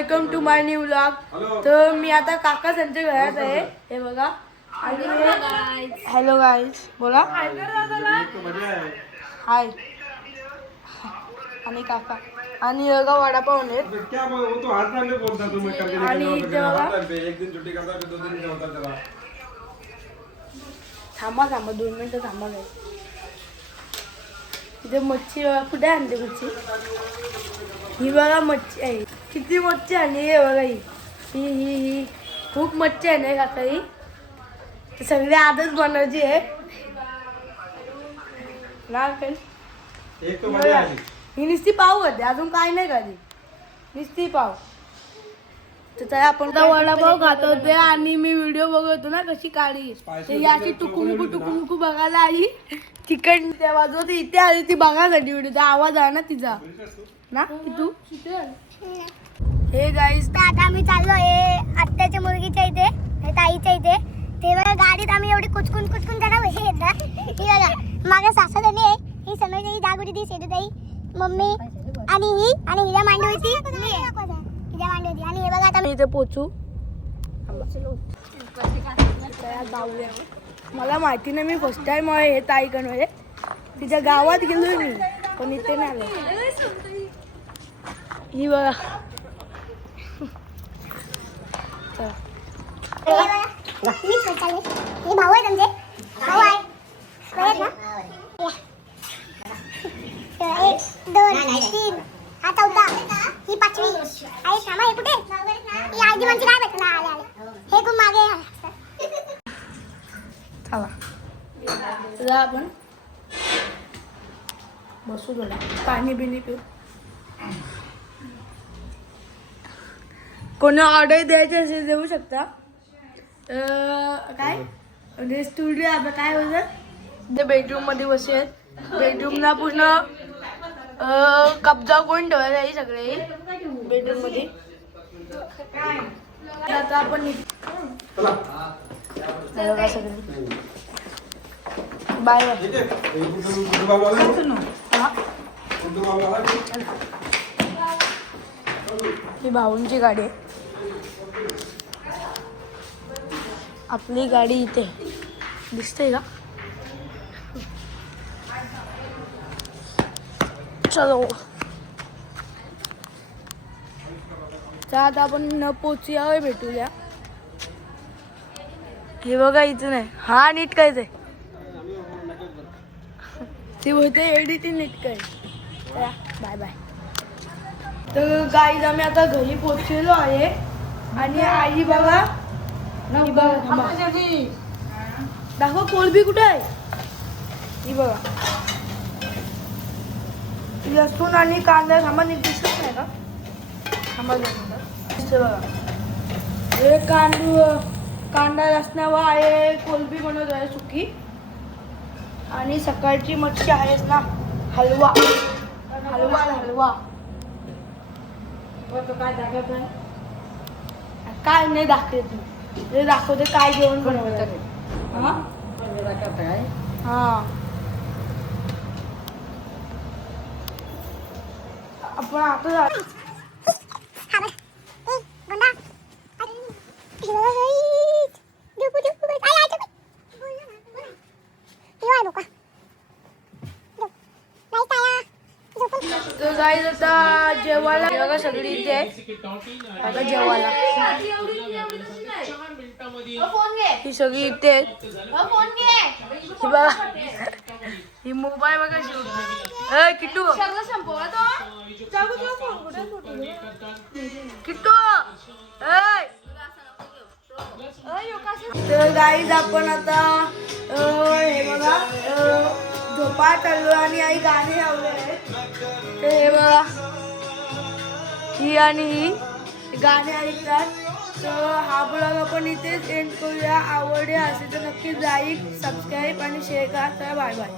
Welcome to my new vlog. तर मी आता काका त्यांच्या घरात आहे. हे बघा. आणि हॅलो गाईज बोला. हाय. आणि काका आणि बघा वडापाव आहेत. आणि इथे बघा थांबा 2 मिनिटं थांबा. इथे मच्छी बघा. कुठे आणते मच्छी? ही बघा मच्छी आहे. किती मच्छी आणली आहे बघा. ही खूप मच्छी आहे ना काका. ही सगळी आजच बनवायची आहे ना. ही नुसती पाव करते, अजून काय नाही कधी. नुसती पाव. तर आपण वडापाव खात होते आणि मी व्हिडिओ बघत होतो ना कशी काढी. अशी टुकुमुकू बघायला आली. चिकन त्या बाजूला इथे आली ती बघायसाठी व्हिडिओ. आवाज आहे ना तिचा ना. तू हे गाईस आता आम्ही चाललो आहे आत्याच्या मुलगीच्या इथे, ताईच्या इथे. तेव्हा गाडीत आम्ही एवढी कुचकून जरा बसे येतात. ही बघा मागे सासू झाली आहे. ही समज ही जागोरी ती सेदूताई मम्मी आणि ही आणि हिला मांडवती हिला मांडवती. आणि हे बघा आता इथे पोचू. मला माहिती नाही. मी फर्स्ट टाइम आहे हे ताईकडे. तिच्या गावात गेलो मी पण इथे नाही आलो. ही बघा. हे भाऊ आहे तुमचे. भाऊ आहे ना. 1 2 3 हा 4था. ही 5वी आहे. श्यामा हे कुठे? ही आजी म्हणजे काय भेटलं. आले हे खूप मागे. चला आपण बसू थोडा. पाणी बिनी पिऊ. कोणी ऑर्डर द्यायची असेल देऊ शकता. काय म्हणजे स्टुडिओ आपलं काय बोलतं ते बेडरूम मध्ये बसे आहेत. बेडरूमला पूर्ण कब्जा करून ठेवायला आहे सगळे बेडरूम मध्ये. आता आपण सगळे बाय ही भाऊंची गाडी आहे. आपली गाडी इथे दिसते का? चलो आता आपण पोचूया भेटूया. हे बघा इथं नाही. हा नीट काय ते ती बोलते एडिटिंग नीट काय. Bye bye. तर गाईज आम्ही आता घरी पोचलेलो आहे. आणि आई बघा दाखव कोलबी कुठे आहे. ही बघा लसूण आणि कांदा. थांबा नीट दिसत नाही का? थांबा बघा. हे कांदा लसणावा आहे. कोलबी बनवत आहे सुकी. आणि सकाळची मच्छी आहेच ना. हलवा काय दाखवत नाही. काय नाही दाखवत. ते दाखवते काय जेवण बनवतात. हा आपण आता तर गाईज आता जेवायला बघा सगळी इथे आहे. आता जेवायला ही सगळी इथे आहेत. ही बघा ही मोबाईल बघा. किट्टू किट्टू तर गाईज आपण आता हे बघा झोपा चाललो आणि आई गाणी लावले आहेत. तर हे बघा ही आणि ही गाणे ऐकतात. तर हा ब्लॉग आपण इथेच एंड करूया. आवडले असेल तर नक्की लाईक सबस्क्राईब आणि शेअर करा. तर बाय बाय.